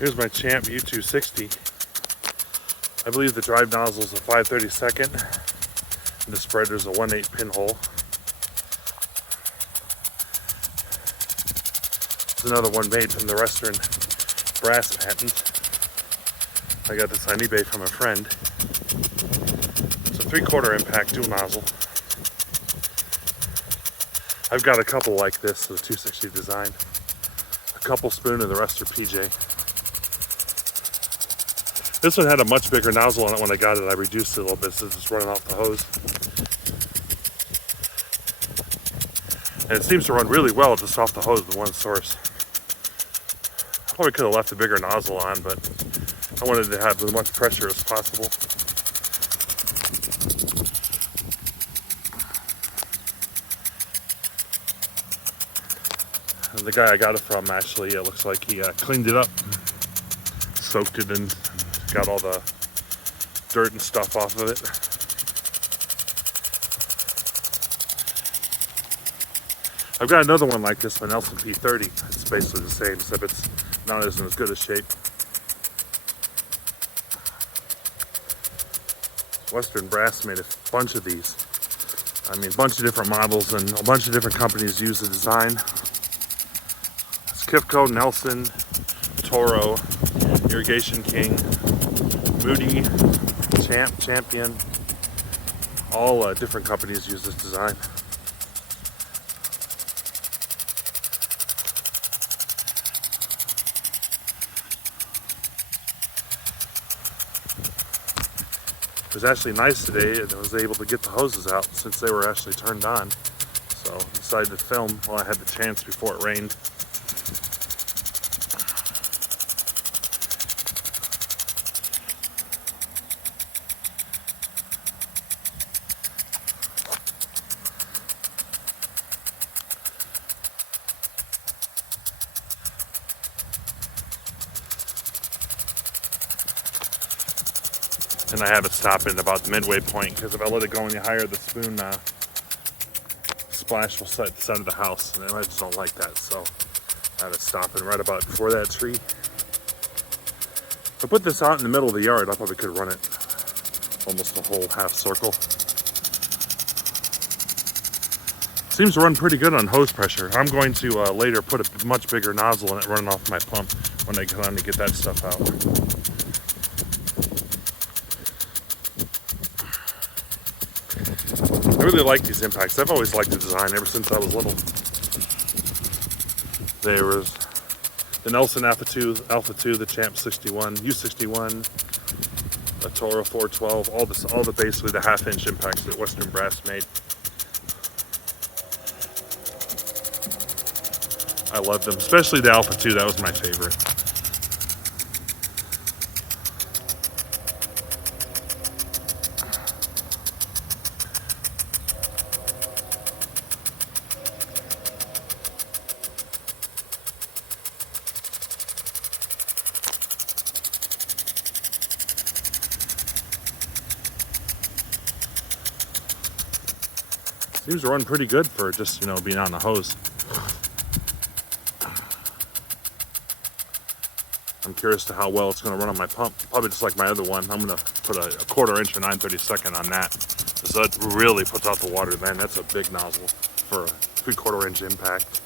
Here's my Champ U260. I believe the drive nozzle is a 5/32, and the spreader is a 1/8 pinhole. There's another one made from the Western brass patent. I got this on eBay from a friend. It's a 3/4 impact dual nozzle. I've got a couple like this, the 260 design. A couple spoon and the rest are PJ. This one had a much bigger nozzle on it when I got it. I reduced it a little bit so it's just running off the hose. And it seems to run really well just off the hose, the one source. I probably could have left a bigger nozzle on, but I wanted to have as much pressure as possible. And the guy I got it from, actually, it looks like he cleaned it up, soaked it and got all the dirt and stuff off of it. I've got another one like this, an Nelson P30. It's basically the same, except it's not as in as good a shape. Western Brass made a bunch of these. I mean, a bunch of different models, and a bunch of different companies use the design. It's Kifco, Nelson, Toro, Irrigation King, Moody, Champion. All different companies use this design. It was actually nice today, and I was able to get the hoses out since they were actually turned on. So I decided to film while I had the chance before it rained. And I have it stop at about the midway point, because if I let it go any higher, the spoon splash will set the side of the house, and I just don't like that. So I had it stopping right about before that tree. If I put this out in the middle of the yard, I probably could run it almost a whole half circle. Seems to run pretty good on hose pressure. I'm going to later put a much bigger nozzle in it running off my pump when I get on to get that stuff out. I really like these impacts. I've always liked the design ever since I was little. There was the Nelson Alpha 2, the Champ 61, U61, a Toro 412, all the basically the 1/2-inch impacts that Western Brass made. I love them, especially the Alpha 2. That was my favorite. Seems to run pretty good for just, being on the hose. I'm curious to how well it's going to run on my pump. Probably just like my other one. I'm going to put a 1/4 inch or 9/32 on that, because that really puts out the water then. That's a big nozzle for a 3/4 inch impact.